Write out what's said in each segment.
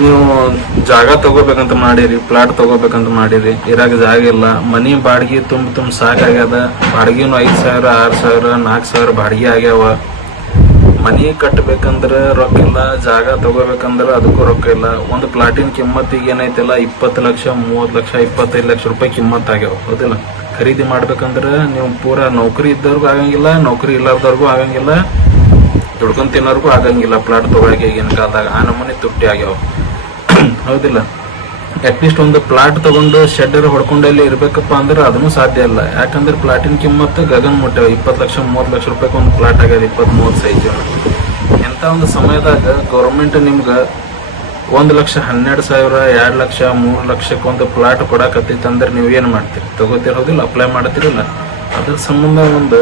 ನೀವು ಜಾಗ ತಗೋಬೇಕಂತ ಮಾಡಿರಿ, ಪ್ಲಾಟ್ ತಗೋಬೇಕಂತ ಮಾಡಿರಿ, ಇರಾಗ ಜಾಗ ಇಲ್ಲ, ಮನಿ ಬಾಡಿಗೆ ತುಂಬ ಸಾಕಾಗ್ಯದ. ಬಾಡಿಗೆನು 5,000 6,000 4,000 ಬಾಡಿಗೆ ಆಗ್ಯಾವ. ಮನಿ ಕಟ್ಟಬೇಕಂದ್ರೆ ರೊಕ್ಕ ಇಲ್ಲ, ಜಾಗ ತಗೋಬೇಕಂದ್ರೆ ಅದಕ್ಕೂ ರೊಕ್ಕ ಇಲ್ಲ. ಒಂದು ಪ್ಲಾಟಿನ ಕಿಮ್ಮತ್ತಿಗೆ ಏನೈತಿಲ್ಲ 20 ಲಕ್ಷ 30 ಲಕ್ಷ 25 ಲಕ್ಷ ರೂಪಾಯಿ ಕಿಮ್ಮತ್ ಆಗ್ಯಾವ. ಹೌದಿಲ್ಲ? ಖರೀದಿ ಮಾಡ್ಬೇಕಂದ್ರೆ ನೀವು ಪೂರಾ ನೌಕರಿ ಇದ್ದವ್ರಿಗೂ ಆಗಂಗಿಲ್ಲ, ನೌಕರಿ ಇಲ್ಲಾರ್ದವ್ರಿಗೂ ಆಗಂಗಿಲ್ಲ, ದುಡ್ಕೊಂಡ್ ತಿನ್ನೋರ್ಗೂ ಆಗಂಗಿಲ್ಲ. ಪ್ಲಾಟ್ ತಗೊಳಕ್ಕೆ ಈಗಿನ ಕಾಲದಾಗ ಆ ನಮೂನಿ ತುಟ್ಟಿ ಆಗ್ಯಾವ. ಹೌದಿಲ್ಲ? ಅಟ್ಲೀಸ್ಟ್ ಒಂದು ಪ್ಲಾಟ್ ತಗೊಂಡು ಶೆಡ್ ಹೊಡ್ಕೊಂಡಲ್ಲಿ ಇರ್ಬೇಕಪ್ಪ ಅಂದ್ರೆ ಅದನ್ನು ಸಾಧ್ಯ ಇಲ್ಲ. ಯಾಕಂದ್ರೆ ಪ್ಲಾಟಿನ ಕಿಮ್ಮತ್ತು ಗಗನ್ ಮುಟ್ಟಾವ. 20 ಲಕ್ಷ 30 ಲಕ್ಷ ರೂಪಾಯಿ ಒಂದು ಪ್ಲಾಟ್ ಆಗ್ಯದ, 20-30 ಸೈಜ್. ಎಂಥ ಒಂದು ಸಮಯದಾಗ ಗೌರ್ಮೆಂಟ್ ನಿಮ್ಗೆ 1,12,000 2 ಲಕ್ಷ 3 ಲಕ್ಷಕ್ಕೆ ಒಂದು ಪ್ಲಾಟ್ ಕೊಡಕತ್ತೈತಂದ್ರೆ ನೀವು ಏನು ಮಾಡ್ತೀರಿ? ತಗೋತಿರೋದಿಲ್ಲ, ಅಪ್ಲೈ ಮಾಡ್ತಿರಲ್ಲ. ಅದ್ರ ಸಂಬಂಧ ಒಂದು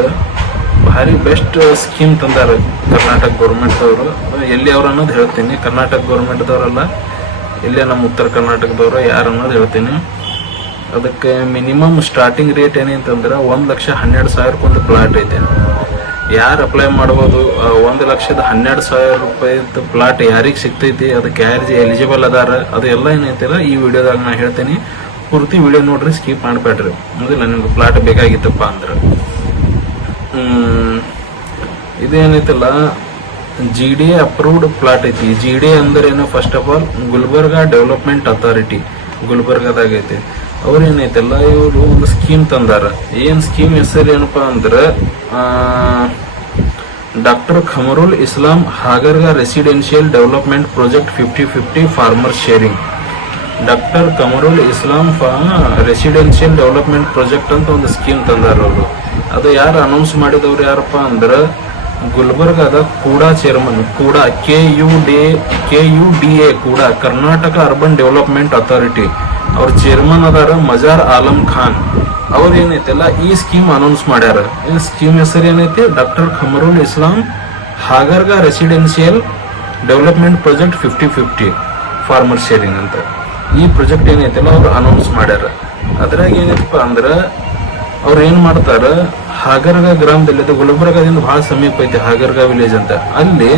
ಭಾರಿ ಬೆಸ್ಟ್ ಸ್ಕೀಮ್ ತಂದಾರ ಕರ್ನಾಟಕ ಗೌರ್ಮೆಂಟ್ದವರು. ಎಲ್ಲಿ ಅವ್ರು ಅನ್ನೋದು ಹೇಳ್ತೀನಿ, ಕರ್ನಾಟಕ ಗೌರ್ಮೆಂಟ್ದವರಲ್ಲ, ಇಲ್ಲೇ ನಮ್ಮ ಉತ್ತರ ಕರ್ನಾಟಕದವರು ಯಾರು ಅನ್ನೋದು ಹೇಳ್ತೀನಿ. ಅದಕ್ಕೆ ಮಿನಿಮಮ್ ಸ್ಟಾರ್ಟಿಂಗ್ ರೇಟ್ ಏನಂತಂದ್ರೆ 1,12,000 ಒಂದು ಪ್ಲಾಟ್ ಐತೆ. ಯಾರು ಅಪ್ಲೈ ಮಾಡ್ಬೋದು? 1,12,000 ರೂಪಾಯಿದ ಪ್ಲಾಟ್ ಯಾರಿಗೆ ಸಿಗ್ತೈತಿ, ಅದಕ್ಕೆ ಯಾರು ಎಲಿಜಿಬಲ್ ಅದಾರ, ಅದು ಎಲ್ಲ ಏನೈತಿಲ್ಲ ಈ ವಿಡಿಯೋದಾಗ ನಾ ಹೇಳ್ತೀನಿ. ಪೂರ್ತಿ ವಿಡಿಯೋ ನೋಡ್ರಿ, ಸ್ಕಿಪ್ ಮಾಡಬೇಡ್ರಿ. ಮೊದಲ ನಿಮ್ಗೆ ಪ್ಲಾಟ್ ಬೇಕಾಗಿತ್ತಪ್ಪ ಅಂದ್ರೆ. ಇದೇನೈತಲ್ಲ GDA ಅಪ್ರೂವ್ಡ್ ಪ್ಲಾಟ್ ಐತಿ. GDA ಅಂದ್ರೆ ಏನು? First of all Gulbarga development authority ಗುಲ್ಬರ್ಗಾದಾಗ ಐತಿ. ಅವ್ರು ಏನೈತಲ್ಲ ಇವರು ಒಂದು ಸ್ಕೀಮ್ ತಂದಾರ. ಏನ್ ಸ್ಕೀಮ್ ಹೆಸರು ಏನಪ್ಪಾ ಅಂದ್ರೆ doctor Khamarul Islam Hagarga residential development project 50-50 farmer sharing. Doctor Kamarul Islam residential development project ಅಂತ ಒಂದು ಸ್ಕೀಮ್ ತಂದಾರ ಅವರು. ಅದು ಯಾರು ಅನೌನ್ಸ್ ಮಾಡಿದವ್ರು ಯಾರಪ್ಪ ಅಂದ್ರೆ ಗುಲ್ಬರ್ಗಾದ ಕೂಡಾ ಚೇರ್ಮನ್, ಕೂಡಾ KUDA ಕೂಡಾ ಕರ್ನಾಟಕ ಅರ್ಬನ್ ಡೆವಲಪ್ಮೆಂಟ್ ಅಥಾರಿಟಿ ಅವ್ರ ಚೇರ್ಮನ್ ಅದಾರ ಮಜಾರ್ ಆಲಂ ಖಾನ್. ಅವ್ರ ಏನೈತೆಲ್ಲ ಈ ಸ್ಕೀಮ್ ಅನೌನ್ಸ್ ಮಾಡ್ಯಾರ. ಈ ಸ್ಕೀಮ್ ಹೆಸರು ಏನೈತಿ? Doctor Khamarul Islam Hagarga residential development project 50-50 farmer sharing ಅಂತ. ಈ ಪ್ರಾಜೆಕ್ಟ್ ಏನೈತೆಲ್ಲ ಅವ್ರು ಅನೌನ್ಸ್ ಮಾಡ್ಯಾರ. ಅದ್ರಾಗ ಏನೈತಪ್ಪ ಅಂದ್ರೆ ಅವ್ರು ಏನ್ ಮಾಡ್ತಾರ, ಹಾಗರ್ಗಾ ಗ್ರಾಮದಲ್ಲಿ, ಅದು ಗುಲ್ಬರ್ಗಾದಿಂದ ಬಹಳ ಸಮೀಪ ಐತಿ ಹಾಗರ್ಗಾ ವಿಲೇಜ್ ಅಂತ, ಅಲ್ಲಿ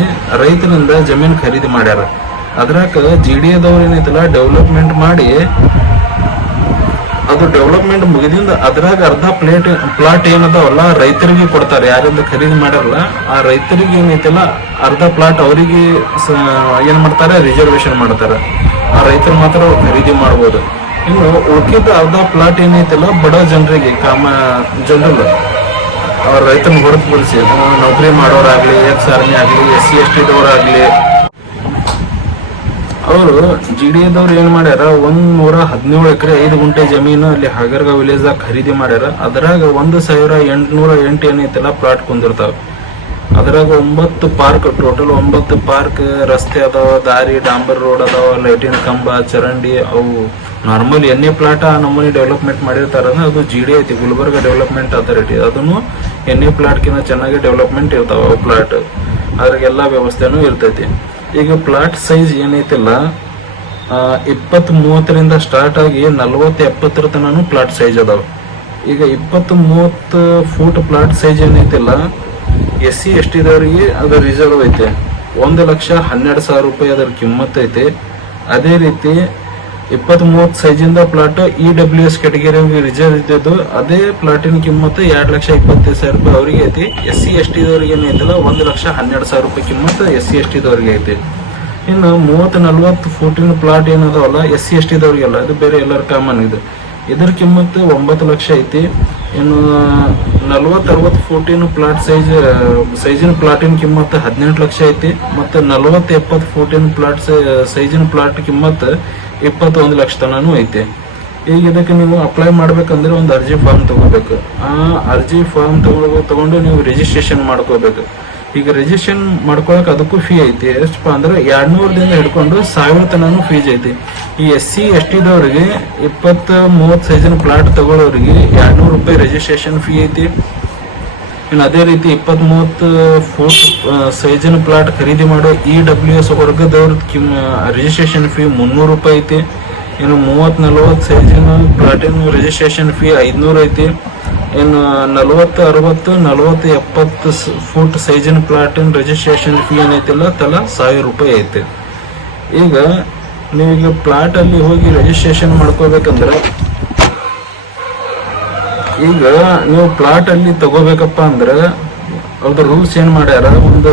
ರೈತರಿಂದ ಜಮೀನ್ ಖರೀದಿ ಮಾಡ್ಯಾರ. ಅದ್ರಾಗ GDAದವ್ರು ಏನೈತಲ್ಲ ಡೆವಲಪ್ಮೆಂಟ್ ಮಾಡಿ, ಅದು ಡೆವಲಪ್ಮೆಂಟ್ ಮುಗಿದಿಂದ ಅದ್ರಾಗ ಅರ್ಧ ಪ್ಲಾಟ್ ಏನದಾವಲ್ಲ ರೈತರಿಗೆ ಕೊಡ್ತಾರೆ. ಯಾರಿಂದ ಖರೀದಿ ಮಾಡ್ಯಾರಲ್ಲ ಆ ರೈತರಿಗೆ ಏನೈತಲ್ಲ ಅರ್ಧ ಪ್ಲಾಟ್ ಅವರಿಗೆ ಏನ್ ಮಾಡ್ತಾರೆ, ರಿಸರ್ವೇಶನ್ ಮಾಡ್ತಾರೆ. ಆ ರೈತರು ಮಾತ್ರ ಅವ್ರು ಖರೀದಿ ಮಾಡ್ಬೋದು. ಇನ್ನು ಉಳ್ಕಿದ ಅರ್ಧ ಪ್ಲಾಟ್ ಏನೈತಲ್ಲ ಬಡ ಜನರಿಗೆ, ಜನರಲ್ ಅವ್ರ ರೈತನ ಹೊರತುಪಡಿಸಿ ನೌಕರಿ ಮಾಡೋರಾಗ್ಲಿ, ಎಕ್ಸ್-ಆರ್ಮಿ ಆಗ್ಲಿ, SC-ST-ದವರಾಗ್ಲಿ, ಅವರು GDAದವ್ರು ಏನ್ ಮಾಡ್ಯಾರ 117 ಎಕರೆ 5 ಗುಂಟೆ ಜಮೀನು ಅಲ್ಲಿ ಹಾಗರ್ಗಾ ವಿಲೇಜ್ದಾಗ ಖರೀದಿ ಮಾಡ್ಯಾರ. ಅದ್ರಾಗ 1,808 ಏನೈತಲ್ಲ ಪ್ಲಾಟ್ ಕುಂದಿರ್ತಾವ. ಅದ್ರಾಗ 9 ಪಾರ್ಕ್, ಟೋಟಲ್ 9 ಪಾರ್ಕ್, ರಸ್ತೆ ಅದಾವ, ದಾರಿ, ಡಾಂಬರ್ ರೋಡ್ ಅದಾವ, ಲೈಟಿನ ಕಂಬ, ಚರಂಡಿ, ಅವು ನಾರ್ಮಲ್ ಎನ್ನೇ ಪ್ಲಾಟ್ ಆ ನಮೂನಿ ಡೆವಲಪ್ಮೆಂಟ್ ಮಾಡಿರ್ತಾರ. ಅದು GDA ಐತಿ, ಗುಲ್ಬರ್ಗಾ ಡೆವಲಪ್ಮೆಂಟ್ ಅಥಾರಿಟಿ. ಅದನ್ನು ಎನ್ನೇ ಪ್ಲಾಟ್ಕಿಂತ ಚೆನ್ನಾಗಿ ಡೆವಲಪ್ಮೆಂಟ್ ಇರ್ತಾವ ಅವು ಪ್ಲಾಟ್. ಅದ್ರಾಗೆಲ್ಲ ವ್ಯವಸ್ಥೆನೂ ಇರ್ತೈತಿ. ಈಗ ಪ್ಲಾಟ್ ಸೈಜ್ ಏನೈತಿಲ್ಲ 20-30ರಿಂದ ಸ್ಟಾರ್ಟ್ ಆಗಿ 40-70 ತನೂ ಪ್ಲಾಟ್ ಸೈಜ್ ಅದಾವ. ಈಗ 20-30 ಫೂಟ್ ಪ್ಲಾಟ್ ಸೈಜ್ ಏನೈತಿಲ್ಲ SC-ST-ದವರಿಗೆ ಅದ್ರ ರಿಸರ್ವ್ ಐತೆ. 1,12,000 ರೂಪಾಯಿ ಅದರ ಕಿಮ್ಮತ್ ಐತೆ. ಅದೇ ರೀತಿ 20-30 ಸೈಜಿಂದ ಪ್ಲಾಟ್ EWS ಕ್ಯಾಟಗರಿ ರಿಸರ್ವ್ ಇದ್ದದ್ದು, ಅದೇ ಪ್ಲಾಟಿನ ಕಿಮ್ಮತ್ತು 2,25,000 ರೂಪಾಯಿ ಅವ್ರಿಗೆ ಐತಿ. SC-ST-ದವ್ರಿಗೆ ಏನೈತಲ್ಲ 1,12,000 ರೂಪಾಯಿ ಕಿಮ್ಮತ್ತು SC-ST-ದವ್ರಿಗೆ ಐತಿ. ಇನ್ನು 30-40 ಫೂಟಿನ ಪ್ಲಾಟ್ ಏನದಾವಲ್ಲ SC-ST-ದವ್ರಿಗೆಲ್ಲ, ಅದು ಬೇರೆ ಎಲ್ಲರ ಕಾಮನ್ ಇದು. ಇದ್ರ ಕಿಮ್ಮತ್ತು 9 ಲಕ್ಷ ಐತಿ. ಇನ್ನು 40-60 ಫೂಟಿನ ಪ್ಲಾಟ್ ಸೈಜಿನ ಪ್ಲಾಟಿನ ಕಿಮ್ಮತ್ತು 18 ಲಕ್ಷ ಐತಿ. ಮತ್ತು 40-70 ಫೂಟಿನ ಪ್ಲಾಟ್ ಸೈಜಿನ ಪ್ಲಾಟ್ ಕಿಮ್ಮತ್ತು 21 ಲಕ್ಷ ತನೂ ಐತಿ. ಈಗ ಇದಕ್ಕೆ ನೀವು ಅಪ್ಲೈ ಮಾಡ್ಬೇಕಂದ್ರೆ ಒಂದು ಅರ್ಜಿ ಫಾರ್ಮ್ ತಗೋಬೇಕು. ಆ ಅರ್ಜಿ ಫಾರ್ಮ್ ತಗೊಂಡು ನೀವು ರಿಜಿಸ್ಟ್ರೇಷನ್ ಮಾಡ್ಕೋಬೇಕು. ಈಗ ರಿಜಿಸ್ಟ್ರೇಷನ್ ಮಾಡ್ಕೊಳಕ್ ಅದಕ್ಕೂ ಫೀ ಐತಿ. ಎಷ್ಟಪ್ಪ ಅಂದ್ರೆ 200ದಿಂದ ಹಿಡ್ಕೊಂಡು 1000 ತನೂ ಫೀಸ್ ಐತಿ. ಈ SC-ST-ದವ್ರಿಗೆ 20-30 ಸೈಜಿನ ಪ್ಲಾಟ್ ತಗೊಳ್ಳೋರಿಗೆ 200 ರೂಪಾಯಿ ರಿಜಿಸ್ಟ್ರೇಷನ್ ಫೀ ಐತಿ. ಇನ್ನು ಅದೇ ರೀತಿ 20-30 ಫೂಟ್ ಸೈಜಿನ ಪ್ಲಾಟ್ ಖರೀದಿ ಮಾಡೋ EWS ವರ್ಗದವ್ರ ರಿಜಿಸ್ಟ್ರೇಷನ್ ಫೀ 300 ರೂಪಾಯಿ ಐತಿ. ಇನ್ನು 30-40 ಸೈಜಿನ ಪ್ಲಾಟಿನ ರಿಜಿಸ್ಟ್ರೇಷನ್ ಫೀ 500 ಐತಿ. ಇನ್ನು 40-60 40-70 ಫೂಟ್ ಸೈಜಿನ ಪ್ಲಾಟಿನ ರಿಜಿಸ್ಟ್ರೇಷನ್ ಫೀ ಏನೈತಿಲ್ಲ ತಲಾ 1000 ರೂಪಾಯಿ ಐತಿ. ಈಗ ನೀವೀಗ ಪ್ಲಾಟ್ ಅಲ್ಲಿ ಹೋಗಿ ರಿಜಿಸ್ಟ್ರೇಷನ್ ಮಾಡ್ಕೋಬೇಕಂದ್ರೆ, ಈಗ ನೀವು ಪ್ಲಾಟ್ ಅಲ್ಲಿ ತಗೋಬೇಕಪ್ಪ ಅಂದ್ರೆ ಅವ್ರ ರೂಲ್ಸ್ ಏನ್ ಮಾಡ್ಯಾರ, ಒಂದು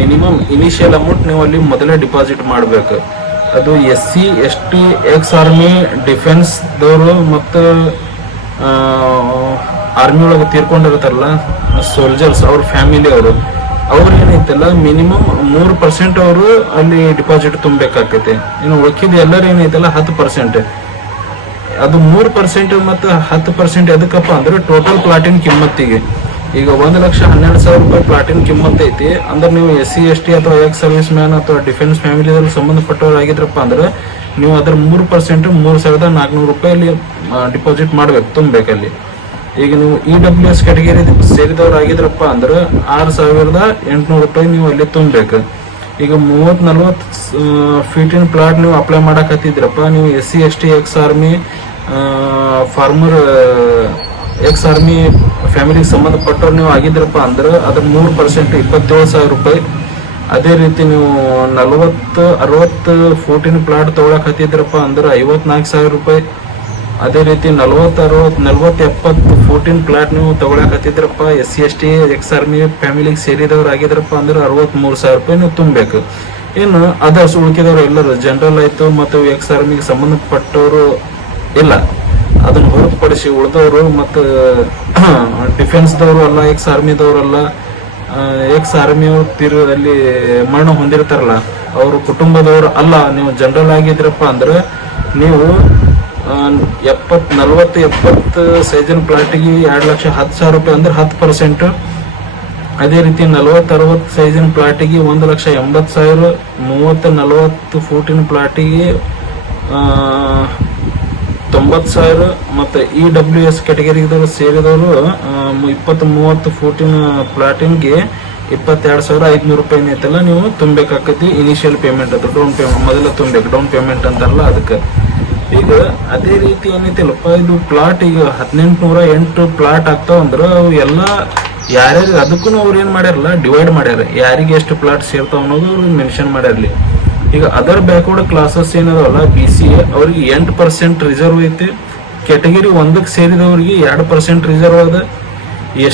ಮಿನಿಮಮ್ ಇನಿಷಿಯಲ್ ಅಮೌಂಟ್ ನೀವು ಅಲ್ಲಿ ಮೊದಲೇ ಡಿಪಾಸಿಟ್ ಮಾಡ್ಬೇಕು. ಅದು SC ST ex army defence ದವರು ಮತ್ತು ಆರ್ಮಿ ಒಳಗೆ ತೀರ್ಕೊಂಡಿರ್ತಾರಲ್ಲ ಸೋಲ್ಜರ್ಸ್, ಅವ್ರ ಫ್ಯಾಮಿಲಿ ಅವ್ರು ಏನೈತಲ್ಲ ಮಿನಿಮಮ್ 3% ಅವರು ಅಲ್ಲಿ ಡಿಪಾಸಿಟ್ ತುಂಬಬೇಕಾಕೈತಿ. ಇನ್ನು ಉಳ್ಕಿದ ಎಲ್ಲರೂ ಏನೈತಲ್ಲ 10%. ಅದು 3% ಮತ್ತು 10% ಎದಕ್ಕಪ್ಪ ಅಂದ್ರೆ ಟೋಟಲ್ ಪ್ಲಾಟಿನ ಕಿಮ್ಮತ್ತಿಗೆ. ಈಗ 1,12,000 ರೂಪಾಯಿ ಪ್ಲಾಟಿನ ಕಿಮ್ಮತ್ ಐತಿ ಅಂದ್ರೆ ನೀವು SC ST ಅಥವಾ ಎಕ್ಸ್ ಸರ್ವಿಸ್ ಮ್ಯಾನ್ ಅಥವಾ ಡಿಫೆನ್ಸ್ ಫ್ಯಾಮಿಲಿದಲ್ಲಿ ಸಂಬಂಧಪಟ್ಟವ್ರು ಆಗಿದ್ರಪ್ಪ ಅಂದ್ರೆ ನೀವು ಅದ್ರ 3% 3,400 ರೂಪಾಯಿ ಡಿಪಾಸಿಟ್ ಮಾಡ್ಬೇಕು, ತುಂಬಬೇಕಲ್ಲಿ. ಈಗ ನೀವು EWS ಕ್ಯಾಟಗರಿ ಸೇರಿದವ್ರು ಆಗಿದ್ರಪ್ಪ ಅಂದ್ರೆ 6,800 ರೂಪಾಯಿ ನೀವು ಅಲ್ಲಿ ತುಂಬಬೇಕು. ಈಗ 30-40 ಫೀಟಿನ ಪ್ಲಾಟ್ ನೀವು ಅಪ್ಲೈ ಮಾಡಕತ್ತಿದ್ರಪ್ಪ, ನೀವು SC ST ex army farmer ex army ಫ್ಯಾಮಿಲಿಗೆ ಸಂಬಂಧಪಟ್ಟವ್ರು ನೀವು ಆಗಿದ್ರಪ್ಪ ಅಂದ್ರೆ ಅದ್ರ 3% 27,000 ರೂಪಾಯಿ. ಅದೇ ರೀತಿ ನೀವು 40-60 ಫೂಟಿನ ಪ್ಲಾಟ್ ತಗೊಳಕ್ ಹತ್ತಿದ್ರಪ್ಪ ಅಂದ್ರೆ 54,000 ರೂಪಾಯಿ. ಅದೇ ರೀತಿ 40-70 ಫೂಟಿನ ಪ್ಲಾಟ್ ನೀವು ತಗೊಳಕ್ ಹತ್ತಿದ್ರಪ್ಪ SC ST ಎಕ್ಸ್ ಆರ್ಮಿ ಫ್ಯಾಮಿಲಿಗೆ ಸೇರಿದವ್ರು ಆಗಿದ್ರಪ್ಪ ಅಂದ್ರೆ 63,000 ರೂಪಾಯಿ ನೀವು ತುಂಬಬೇಕು. ಇನ್ನು ಅದರ್ಸ್ ಉಳ್ಕಿದವ್ರು ಎಲ್ಲರೂ ಜನರಲ್ ಆಯ್ತು ಮತ್ತು ಎಕ್ಸ್ ಆರ್ಮಿಗೆ ಸಂಬಂಧಪಟ್ಟವರು ಇಲ್ಲ, ಅದನ್ನ ಹೊರತುಪಡಿಸಿ ಉಳಿದವರು ಮತ್ತು ಡಿಫೆನ್ಸ್ದವರು ಅಲ್ಲ, ಎಕ್ಸ್ ಆರ್ಮಿದವರಲ್ಲ, ಎಕ್ಸ್ ಆರ್ಮಿಯವ್ರು ಅಲ್ಲಿ ಮರಣ ಹೊಂದಿರ್ತಾರಲ್ಲ ಅವ್ರ ಕುಟುಂಬದವರು ಅಲ್ಲ, ನೀವು ಜನರಲ್ ಆಗಿದ್ರಪ್ಪ ಅಂದ್ರೆ ನೀವು 40-70 ಸೈಜಿನ ಪ್ಲಾಟಿಗೆ 2,10,000 ರೂಪಾಯಿ ಅಂದ್ರೆ 10%. ಅದೇ ರೀತಿ 40-60 ಸೈಜಿನ ಪ್ಲಾಟಿಗೆ 1,80,000. 30-40 ಫೂಟಿನ ಪ್ಲಾಟಿಗೆ 90,000. ಮತ್ತು EWS ಕ್ಯಾಟಗರಿದವರು ಸೇರಿದವರು 20-30 ಫೂಟಿನ ಪ್ಲಾಟಿನ್ಗೆ 22,500 ರೂಪಾಯಿ ಐತಲ್ಲ ನೀವು ತುಂಬಬೇಕಾಕತಿ ಇನಿಷಿಯಲ್ ಪೇಮೆಂಟ್. ಅದು ಡೌನ್ ಪೇಮೆಂಟ್ ಮೊದಲು ತುಂಬಬೇಕು, ಡೌನ್ ಪೇಮೆಂಟ್ ಅಂತಾರಲ್ಲ ಅದಕ್ಕೆ. ಈಗ ಅದೇ ರೀತಿ ಏನೈತಿಲ್ಲಪ್ಪ, ಇದು ಪ್ಲಾಟ್ ಈಗ 1,808 ಪ್ಲಾಟ್ ಆಗ್ತಾವ ಅಂದ್ರೆ ಅವು ಎಲ್ಲ ಯಾರ್ಯಾರು ಅದಕ್ಕೂ ಅವ್ರು ಏನ್ ಮಾಡ್ಯಾರಲ್ಲ ಡಿವೈಡ್ ಮಾಡ್ಯಾರ, ಯಾರಿಗೆ ಎಷ್ಟು ಪ್ಲಾಟ್ ಸೇರ್ತಾವ ಅನ್ನೋದು ಅವ್ರು ಮೆನ್ಷನ್ ಮಾಡ್ಯಾರ್ಲಿ. ಈಗ ಅದರ್ ಬ್ಯಾಕ್ವರ್ಡ್ ಕ್ಲಾಸಸ್ ಏನದವಲ್ಲ BCA ಅವ್ರಿಗೆ 8% ರಿಸರ್ವ್ ಐತಿ. ಕ್ಯಾಟಗರಿ 1ಕ್ಕೆ ಸೇರಿದವ್ರಿಗೆ 2% ರಿಸರ್ವ್ ಅದ.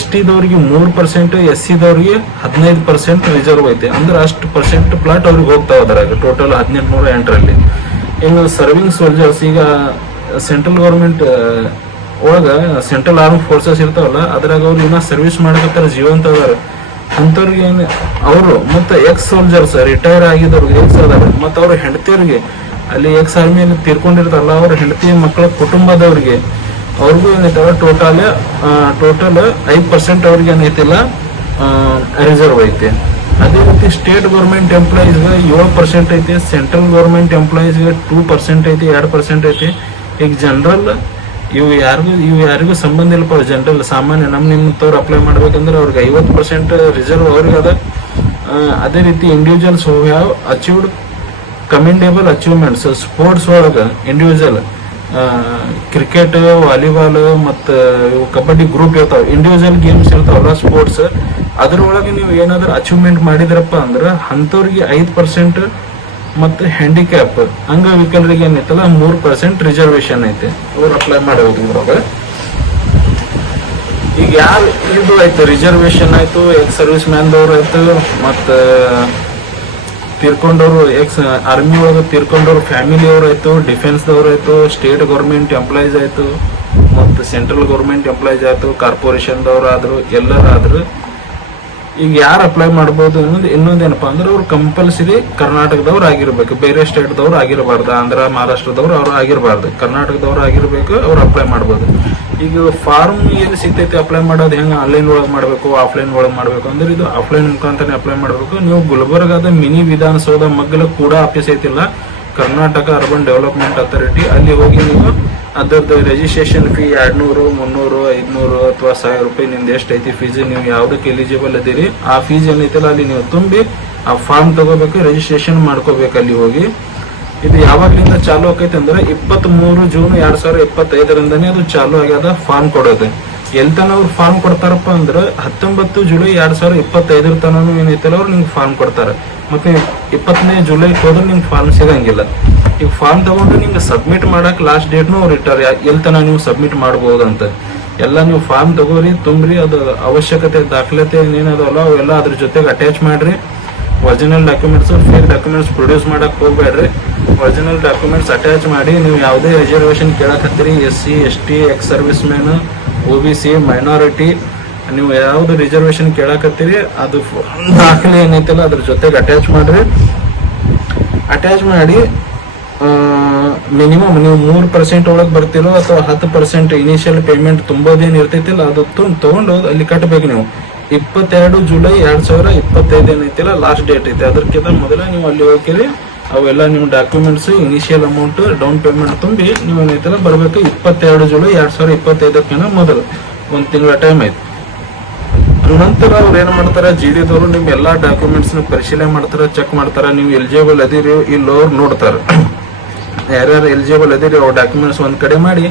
ST ದವ್ರಿಗೆ 3%, SC ದವ್ರಿಗೆ 15% ರಿಸರ್ವ್ ಐತಿ. ಅಂದ್ರೆ ಅಷ್ಟು ಪರ್ಸೆಂಟ್ ಪ್ಲಾಟ್ ಅವ್ರಿಗೆ ಹೋಗ್ತಾವ ಅದ್ರಾಗ ಟೋಟಲ್ 1,808ರಲ್ಲಿ. ಇನ್ನು ಸರ್ವಿಂಗ್ ಸೋಲ್ಜರ್ಸ್, ಈಗ ಸೆಂಟ್ರಲ್ ಗೌರ್ಮೆಂಟ್ ಒಳಗ ಸೆಂಟ್ರಲ್ ಆರ್ಮ್ ಫೋರ್ಸಸ್ ಇರ್ತಾವಲ್ಲ ಅದ್ರಾಗ ಅವ್ರು ಇನ್ನ ಸರ್ವಿಸ್ ಮಾಡಕತ್ತಾರ, ಜೀವಂತ ಅದಾರ ಅಂಥವ್ರಿಗೆ ಏನು ಅವರು. ಮತ್ತು ಎಕ್ಸ್ ಸೋಲ್ಜರ್ಸ್ ರಿಟೈರ್ ಆಗಿದವ್ರಿಗೆ ಎಕ್ಸ್ ಅದಾರ, ಮತ್ತು ಅವ್ರ ಹೆಂಡತಿಯವ್ರಿಗೆ ಅಲ್ಲಿ ಎಕ್ಸ್ ಆರ್ಮಿಯಲ್ಲಿ ತೀರ್ಕೊಂಡಿರ್ತಾರಲ್ಲ ಅವ್ರ ಹೆಂಡತಿ ಮಕ್ಕಳ ಕುಟುಂಬದವ್ರಿಗೆ ಅವ್ರಿಗೂ ಏನೈತಲ್ಲ ಟೋಟಲ್ 5% ಅವ್ರಿಗೆ ಏನೈತಿಲ್ಲ ರಿಸರ್ವ್ ಐತಿ. ಅದೇ ರೀತಿ ಸ್ಟೇಟ್ ಗೌರ್ಮೆಂಟ್ ಎಂಪ್ಲಾಯೀಸ್ಗೆ 7% ಐತಿ, ಸೆಂಟ್ರಲ್ ಗೌರ್ಮೆಂಟ್ ಎಂಪ್ಲಾಯೀಸ್ಗೆ 2% ಐತಿ, 2% ಐತಿ. ಈಗ ಜನರಲ್ ಇವು ಯಾರಿಗೂ ಸಂಬಂಧ ಇಲ್ಲಪ್ಪ. ಜನರಲ್ ಸಾಮಾನ್ಯ ನಿಮ್ಮಂತವ್ರು ಅಪ್ಲೈ ಮಾಡ್ಬೇಕಂದ್ರೆ ಅವ್ರಿಗೆ 50% ರಿಸರ್ವ್ ಅವ್ರಿಗೆ ಅದ. ಅದೇ ರೀತಿ individuals who have achieved ಕಮೆಂಡೇಬಲ್ achievements sports ಒಳಗೆ ಇಂಡಿವಿಜುವಲ್ ಕ್ರಿಕೆಟ್, ವಾಲಿಬಾಲ್ ಮತ್ತು ಕಬಡ್ಡಿ ಗ್ರೂಪ್ ಇರ್ತಾವ, ಇಂಡಿವಿಜುವಲ್ ಗೇಮ್ಸ್ ಇರ್ತಾವಲ್ಲ ಸ್ಪೋರ್ಟ್ಸ್, ಅದ್ರೊಳಗೆ ನೀವು ಏನಾದ್ರೂ ಅಚೀವ್ಮೆಂಟ್ ಮಾಡಿದ್ರಪ್ಪ ಅಂದ್ರೆ ಅಂಥವ್ರಿಗೆ 5%. ಮತ್ತು ಹ್ಯಾಂಡಿಕ್ಯಾಪ್ ಅಂಗವಿಕಲರಿಗೆ ಏನೈತಲ್ಲ 3% ರಿಸರ್ವೇಶನ್ ಐತೆ, ಅವ್ರು ಅಪ್ಲೈ ಮಾಡಬೇಕು ಇದ್ರೊಳಗೆ. ಈಗ ಯಾರು ಇದು ಆಯ್ತು ರಿಸರ್ವೇಶನ್ ಆಯ್ತು, ಎಕ್ಸ್ ಸರ್ವಿಸ್ ಮ್ಯಾನ್ದವ್ರು ಆಯ್ತು, ಮತ್ತು ತೀರ್ಕೊಂಡವ್ರು ಎಕ್ಸ್ ಆರ್ಮಿ ಒಳಗೆ ತೀರ್ಕೊಂಡವ್ರು ಫ್ಯಾಮಿಲಿಯವ್ರು ಆಯ್ತು, ಡಿಫೆನ್ಸ್ದವ್ರು ಆಯ್ತು, ಸ್ಟೇಟ್ ಗೌರ್ಮೆಂಟ್ ಎಂಪ್ಲಾಯೀಸ್ ಆಯ್ತು, ಮತ್ತು ಸೆಂಟ್ರಲ್ ಗೌರ್ಮೆಂಟ್ ಎಂಪ್ಲಾಯೀಸ್ ಆಯ್ತು, ಕಾರ್ಪೊರೇಷನ್ದವ್ರು ಆದ್ರು, ಎಲ್ಲರಾದ್ರು ಈಗ ಯಾರು ಅಪ್ಲೈ ಮಾಡ್ಬೋದು ಅನ್ನೋದು ಇನ್ನೊಂದೇನಪ್ಪ ಅಂದ್ರೆ ಅವ್ರು ಕಂಪಲ್ಸರಿ ಕರ್ನಾಟಕದವ್ರು ಆಗಿರ್ಬೇಕು, ಬೇರೆ ಸ್ಟೇಟ್ದವ್ರು ಆಗಿರಬಾರ್ದು, ಆಂಧ್ರ ಮಹಾರಾಷ್ಟ್ರದವ್ರು ಅವ್ರು ಆಗಿರಬಾರ್ದು, ಕರ್ನಾಟಕದವ್ರು ಆಗಿರ್ಬೇಕು, ಅವ್ರು ಅಪ್ಲೈ ಮಾಡ್ಬೋದು. ಈಗ ಫಾರ್ಮ್ ಎಲ್ಲಿ ಸಿಗ್ತೈತಿ ಅಪ್ಲೈ ಮಾಡೋದು ಹೆಂಗೆ, ಆನ್ಲೈನ್ ಒಳಗೆ ಮಾಡಬೇಕು ಆಫ್ಲೈನ್ ಒಳಗೆ ಮಾಡಬೇಕು ಅಂದ್ರೆ ಇದು ಆಫ್ಲೈನ್ ಮುಖಾಂತರನೇ ಅಪ್ಲೈ ಮಾಡಬೇಕು. ನೀವು ಗುಲ್ಬರ್ಗಾದ ಮಿನಿ ವಿಧಾನಸೌಧ ಮಗ್ಗಲ ಕೂಡ ಆಫೀಸ್ ಐತಿಲ್ಲ, ಕರ್ನಾಟಕ ಅರ್ಬನ್ ಡೆವಲಪ್ಮೆಂಟ್ ಅಥಾರಿಟಿ, ಅಲ್ಲಿ ಹೋಗಿ ನೀವು ಅದ್ರದ್ದು ರಿಜಿಸ್ಟ್ರೇಷನ್ ಫೀ 200, 300, 500 ಅಥವಾ 1,000 ರೂಪಾಯಿ ನಿಮ್ದು ಎಷ್ಟು ಐತಿ ಫೀಸ್, ನೀವು ಯಾವುದಕ್ಕೆ ಎಲಿಜಿಬಲ್ ಅದೀರಿ ಆ ಫೀಸ್ ಏನೈತಲ್ಲ ಅಲ್ಲಿ ನೀವು ತುಂಬಿ ಆ ಫಾರ್ಮ್ ತಗೋಬೇಕು, ರಿಜಿಸ್ಟ್ರೇಷನ್ ಮಾಡ್ಕೋಬೇಕು ಅಲ್ಲಿ ಹೋಗಿ. ಇದು ಯಾವಾಗ್ಲಿಂದ ಚಾಲು ಆಕೈತೆ ಅಂದ್ರೆ 23 ಜೂನ್ 2025ರಿಂದನೇ ಅದು ಚಾಲು ಆಗ್ಯದ ಫಾರ್ಮ್ ಕೊಡೋದು. ಎಲ್ಲಿ ತನ ಅವ್ರು ಫಾರ್ಮ್ ಕೊಡ್ತಾರಪ್ಪ ಅಂದ್ರೆ 19 ಜುಲೈ 2025 ತನೂ ಏನೈತಲ್ಲ ಅವ್ರು ನಿಮ್ಗೆ ಫಾರ್ಮ್ ಕೊಡ್ತಾರೆ. ಮತ್ತೆ 20ನೇ ಜುಲೈ ಹೋದ್ರೆ ನಿಮ್ಗೆ ಫಾರ್ಮ್ ಸಿಗಂಗಿಲ್ಲ. ಈಗ ಫಾರ್ಮ್ ತಗೊಂಡು ನಿಮ್ಗೆ ಸಬ್ಮಿಟ್ ಮಾಡಕ್ ಲಾಸ್ಟ್ ಡೇಟ್ನು ಅವ್ರು ಇಟ್ಟಾರೆ ಎಲ್ಲಿ ತನಕ ನೀವು ಸಬ್ಮಿಟ್ ಮಾಡ್ಬೋದಂತ. ಎಲ್ಲ ನೀವು ಫಾರ್ಮ್ ತಗೋರಿ, ತುಂಬ್ರಿ, ಅದು ಅವಶ್ಯಕತೆ ದಾಖಲಾತಿ ಏನೇನದಲ್ಲ ಅವೆಲ್ಲ ಅದ್ರ ಜೊತೆಗೆ ಅಟ್ಯಾಚ್ ಮಾಡ್ರಿ. Original documents, fake documents produce ಮಾಡಕ್ ಹೋಗ್ಬೇಡ್ರಿ. ಒರಿಜಿನಲ್ ಡಾಕ್ಯುಮೆಂಟ್ಸ್ ಅಟ್ಯಾಚ್ ಮಾಡಿ ನೀವು ಯಾವುದೇ ರಿಸರ್ವೇಶನ್ ಕೇಳಕತ್ತೀರಿ, SC ST ex service man, OBC, minority, ನೀವು ಯಾವ್ದು ರಿಸರ್ವೇಶನ್ ಕೇಳಕತ್ತೀರಿ ಅದು ದಾಖಲೆ ಏನೈತಿಲ್ಲ ಅದ್ರ ಜೊತೆಗೆ ಅಟ್ಯಾಚ್ ಮಾಡ್ರಿ. ಅಟ್ಯಾಚ್ ಮಾಡಿ ಮಿನಿಮಮ್ ನೀವು 3% ಒಳಗೆ ಬರ್ತಿರೋ ಅಥವಾ 10% ಇನಿಷಿಯಲ್ ಪೇಮೆಂಟ್ ತುಂಬೋದೇನು ಇರ್ತೈತಿಲ್ಲ ಅದು ತಗೊಂಡು ಅಲ್ಲಿ ಕಟ್ಟಬೇಕು. ನೀವು 22 ಜುಲೈ 2025 ಏನೈತಿಲ್ಲ ಲಾಸ್ಟ್ ಡೇಟ್ ಐತೆ. ಅದಕ್ಕಿಂತ ಮೊದಲ ನೀವು ಅಲ್ಲಿ ಹೋಗಿರಿ, ಅವೆಲ್ಲ ನಿಮ್ಮ documents, initial amount, down payment ತುಂಬಿ ನೀವು ಏನೈತಿಲ್ಲ ಬರಬೇಕು 22 ಜುಲೈ 2025 ಮೊದಲು. 1 ತಿಂಗಳ ಟೈಮ್ ಐತೆ. ನಂತರ ಅವ್ರು ಏನ್ ಮಾಡ್ತಾರ, GD ದವರು ನಿಮ್ ಎಲ್ಲಾ ಡಾಕ್ಯುಮೆಂಟ್ಸ್ ಪರಿಶೀಲನೆ ಮಾಡ್ತಾರ, ಚೆಕ್ ಮಾಡ್ತಾರ. ನೀವು ಎಲಿಜಿಬಲ್ ಅದಿರಿ ಇಲ್ಲಿ ಅವ್ರು ನೋಡ್ತಾರ. ಯಾರ್ಯಾರು ಎಲಿಜಿಬಲ್ ಅದಿರಿ ಅವ್ರ ಡಾಕ್ಯುಮೆಂಟ್ಸ್ ಒಂದ್ ಕಡೆ ಮಾಡಿ,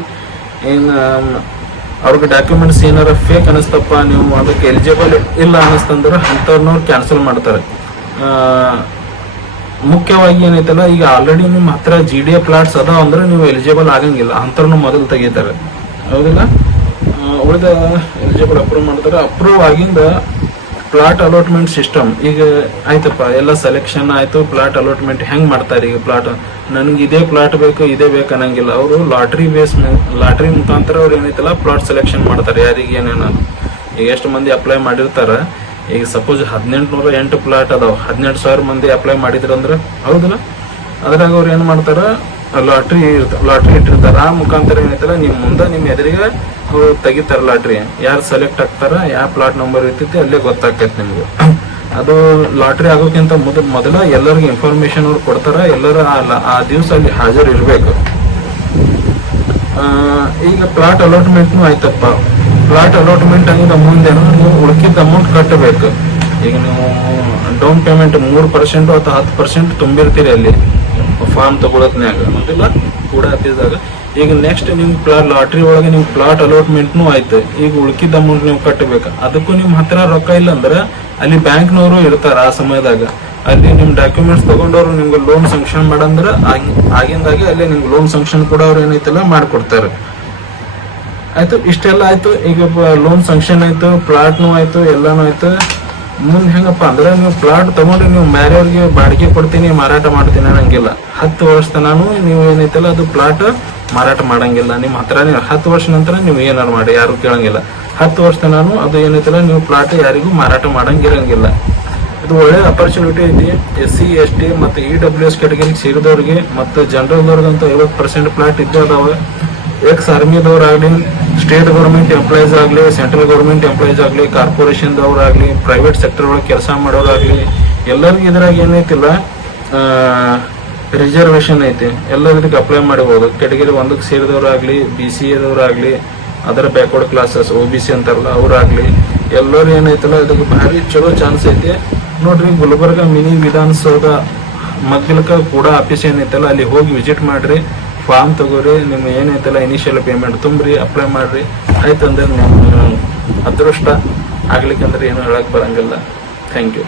ಅವ್ರಿಗೆ ಡಾಕ್ಯುಮೆಂಟ್ಸ್ ಏನಾರ ಫೇಕ್ ಅನಿಸ್ತಪ್ಪ, ನೀವು ಅದಕ್ಕೆ ಎಲಿಜಿಬಲ್ ಇಲ್ಲ ಅನಿಸ್ತಂದ್ರ ಅಂಥವ್ರನ್ನವ್ರು ಕ್ಯಾನ್ಸಲ್ ಮಾಡ್ತಾರೆ. ಮುಖ್ಯವಾಗಿ ಏನೈತಲ್ಲ, ಈಗ ಆಲ್ರೆಡಿ ನಿಮ್ಮ ಹತ್ರ GDA ಪ್ಲಾಟ್ಸ್ ಅದಾವ ಅಂದ್ರೆ ನೀವು ಎಲಿಜಿಬಲ್ ಆಗಂಗಿಲ್ಲ, ಅಂಥವ್ರನ್ನ ಮೊದಲು ತೆಗಿತಾರೆ, ಹೌದಿಲ್ಲ. ಉಳಿದ ಎಲಿಜಿಬಲ್ ಅಪ್ರೂವ್ ಮಾಡ್ತಾರೆ. ಅಪ್ರೂವ್ ಆಗಿಂದ ಪ್ಲಾಟ್ ಅಲಾಟ್ಮೆಂಟ್ ಸಿಸ್ಟಮ್ ಈಗ ಆಯ್ತಪ್ಪ, ಎಲ್ಲ ಸೆಲೆಕ್ಷನ್ ಆಯ್ತು. ಪ್ಲಾಟ್ ಅಲಾಟ್ಮೆಂಟ್ ಹೆಂಗ್ ಮಾಡ್ತಾರೆ, ಈಗ ಪ್ಲಾಟ್ ನನ್ಗೆ ಇದೇ ಪ್ಲಾಟ್ ಬೇಕು ಇದೇ ಬೇಕು ಅನ್ನಂಗಿಲ್ಲ. ಅವರು ಲಾಟ್ರಿ ಮುಖಾಂತರ ಅವ್ರು ಏನೈತಲ್ಲ ಪ್ಲಾಟ್ ಸೆಲೆಕ್ಷನ್ ಮಾಡ್ತಾರೆ. ಯಾರಿಗೆ ಏನೇನು ಈಗ ಎಷ್ಟು ಮಂದಿ ಅಪ್ಲೈ ಮಾಡಿರ್ತಾರ, ಈಗ ಸಪೋಸ್ 1808 ಪ್ಲಾಟ್ ಅದಾವ, 18,000 ಮಂದಿ ಅಪ್ಲೈ ಮಾಡಿದ್ರಂದ್ರ ಹೌದಲ್ಲ, ಅದ್ರಾಗ ಅವ್ರು ಏನ್ ಮಾಡ್ತಾರ, ಲಾಟ್ರಿ ಇಟ್ಟಿರ್ತಾರ. ಆ ಮುಖಾಂತರ ಏನೈತಲ್ಲ ನಿಮ್ ಮುಂದೆ ನಿಮ್ ಎದುರಿಗೆ ತೆಗಿತಾರ ಲಾಟ್ರಿ. ಯಾರು ಸೆಲೆಕ್ಟ್ ಆಗ್ತಾರ, ಯಾವ ಪ್ಲಾಟ್ ನಂಬರ್ ಇರ್ತೈತಿ ಅಲ್ಲೇ ಗೊತ್ತಾಗ್ತೈತಿ ನಿಮ್ಗೆ. ಅದು ಲಾಟ್ರಿ ಆಗೋಕ್ಕಿಂತ ಮೊದಲ ಎಲ್ಲರಿಗೂ ಇನ್ಫಾರ್ಮೇಶನ್ ಅವ್ರು ಕೊಡ್ತಾರ. ಎಲ್ಲರೂ ಆ ದಿವಸ ಅಲ್ಲಿ ಹಾಜರ್ ಇರ್ಬೇಕು. ಈಗ ಪ್ಲಾಟ್ ಅಲಾಟ್ಮೆಂಟ್ನು ಆಯ್ತಪ್ಪ. ಪ್ಲಾಟ್ ಅಲಾಟ್ಮೆಂಟ್ ಆಗಿದ ಮುಂದೇನು ನೀವು ಉಳ್ಕಿದ ಅಮೌಂಟ್ ಕಟ್ಟಬೇಕು. ಈಗ ನೀವು ಡೌನ್ ಪೇಮೆಂಟ್ 3% ಅಥವಾ 10% ತುಂಬಿರ್ತೀರಿ ಅಲ್ಲಿ ಫಾರ್ಮ್ ತಗೊಳತ್ನ್ಯಾಗ, ಮೊದಲ ಕೂಡ ಹತ್ತಿದಾಗ. ಈಗ ನೆಕ್ಸ್ಟ್ ನಿಮ್ ಲಾಟ್ರಿ ಒಳಗೆ ನಿಮ್ ಪ್ಲಾಟ್ ಅಲಾಟ್ಮೆಂಟ್ನು ಆಯ್ತು. ಈಗ ಉಳ್ಕಿದ ಅಮೌಂಟ್ ನೀವು ಕಟ್ಟಬೇಕು. ಅದಕ್ಕೂ ನಿಮ್ ಹತ್ರ ರೊಕ್ಕ ಇಲ್ಲ ಅಂದ್ರೆ ಅಲ್ಲಿ ಬ್ಯಾಂಕ್ನವರು ಇರ್ತಾರ. ಆ ಸಮಯದಾಗ ಅಲ್ಲಿ ನಿಮ್ ಡಾಕ್ಯುಮೆಂಟ್ಸ್ ತಗೊಂಡವ್ರು ನಿಮ್ಗೆ ಲೋನ್ ಸಂಕ್ಷನ್ ಮಾಡಂದ್ರ ಆಗಿಂದಾಗೆ ಅಲ್ಲಿ ನಿಮ್ಗೆ ಲೋನ್ ಸಂಕ್ಷನ್ ಕೂಡ ಅವ್ರು ಏನೈತಿಲ್ಲ ಮಾಡ್ಕೊಡ್ತಾರೆ. ಆಯ್ತು, ಇಷ್ಟೆಲ್ಲ ಆಯ್ತು. ಈಗ ಲೋನ್ ಸಂಕ್ಷನ್ ಆಯ್ತು, ಪ್ಲಾಟ್ನು ಆಯ್ತು, ಎಲ್ಲಾನು ಆಯ್ತು. ಮುಂದೆ ಹೆಂಗಪ್ಪ ಅಂದ್ರೆ ನೀವು ಪ್ಲಾಟ್ ತಗೊಂಡು ನೀವು ಬೇರೆಯವ್ರಿಗೆ ಬಾಡಿಗೆ ಕೊಡ್ತೀನಿ, ಮಾರಾಟ ಮಾಡ್ತೀನಿ ಅನ್ನಂಗಿಲ್ಲ. 10 ವರ್ಷ ತನಾನು ನೀವು ಏನೈತಲ್ಲ ಅದು ಪ್ಲಾಟ್ ಮಾರಾಟ ಮಾಡಂಗಿಲ್ಲ. ನಿಮ್ಮ ಹತ್ರ 10 ವರ್ಷ ನಂತರ ನೀವು ಏನಾರು ಮಾಡಿ ಯಾರು ಕೇಳಂಗಿಲ್ಲ. 10 ವರ್ಷ ತನಾನು ಅದು ಏನೈತಲ್ಲ ನೀವು ಪ್ಲಾಟ್ ಯಾರಿಗೂ ಮಾರಾಟ ಮಾಡಂಗಿರಂಗಿಲ್ಲ. ಇದು ಒಳ್ಳೆ ಅಪರ್ಚುನಿಟಿ ಐತಿ. SC ST ಮತ್ತು EWS ಕ್ಯಾಟಗರಿಗೆ ಸೇರಿದವ್ರಿಗೆ ಮತ್ತು ಜನರಲ್ದವ್ರಿಗಂತೂ 50% ಪ್ಲಾಟ್ ಇದ್ದಾವ. ಎಕ್ಸ್ ಆರ್ಮಿದವ್ರಾಗ್ಲಿ, ಸ್ಟೇಟ್ ಗೌರ್ಮೆಂಟ್ ಎಂಪ್ಲಾಯೀಸ್ ಆಗಲಿ, ಸೆಂಟ್ರಲ್ ಗೌರ್ಮೆಂಟ್ ಎಂಪ್ಲಾಯೀಸ್ ಆಗಲಿ, ಕಾರ್ಪೊರೇಷನ್ದವ್ರಾಗ್ಲಿ, ಪ್ರೈವೇಟ್ ಸೆಕ್ಟರ್ ಒಳಗೆ ಕೆಲಸ ಮಾಡೋರಾಗ್ಲಿ, ಎಲ್ಲರಿಗೂ ಇದ್ರಾಗ ಏನೈತಿಲ್ಲ ರಿಸರ್ವೇಶನ್ ಐತಿ. ಎಲ್ಲರೂ ಇದಕ್ಕೆ ಅಪ್ಲೈ ಮಾಡಬಹುದು. ಕ್ಯಾಟಗರಿ 1ಕ್ಕೆ ಸೇರಿದವರಾಗ್ಲಿ, BCAದವ್ರಾಗ್ಲಿ, ಅದರ ಬ್ಯಾಕ್ವರ್ಡ್ ಕ್ಲಾಸಸ್ OBC ಅಂತಾರಲ್ಲ ಅವ್ರಾಗ್ಲಿ, ಎಲ್ಲರೂ ಏನೈತಲ್ಲ ಇದಕ್ಕೆ ಭಾರಿ ಚಲೋ ಚಾನ್ಸ್ ಐತಿ. ನೋಡ್ರಿ, ಗುಲ್ಬರ್ಗ ಮಿನಿ ವಿಧಾನಸೌಧ ಮಗ್ಗಲಕ ಕೂಡ ಆಫೀಸ್ ಏನೈತಲ್ಲ ಅಲ್ಲಿ ಹೋಗಿ ವಿಸಿಟ್ ಮಾಡ್ರಿ, ಫಾರ್ಮ್ ತಗೋರಿ, ನಿಮ್ಗೆ ಏನೈತಲ್ಲ ಇನಿಷಿಯಲ್ ಪೇಮೆಂಟ್ ತುಂಬ್ರಿ, ಅಪ್ಲೈ ಮಾಡ್ರಿ. ಆಯ್ತಂದ್ರೆ ನಿಮ್ಮ ಅದೃಷ್ಟ ಆಗ್ಲಿಕ್ಕಂದ್ರೆ ಏನು ಹೇಳಕ್ ಬರಂಗಿಲ್ಲ. Thank you.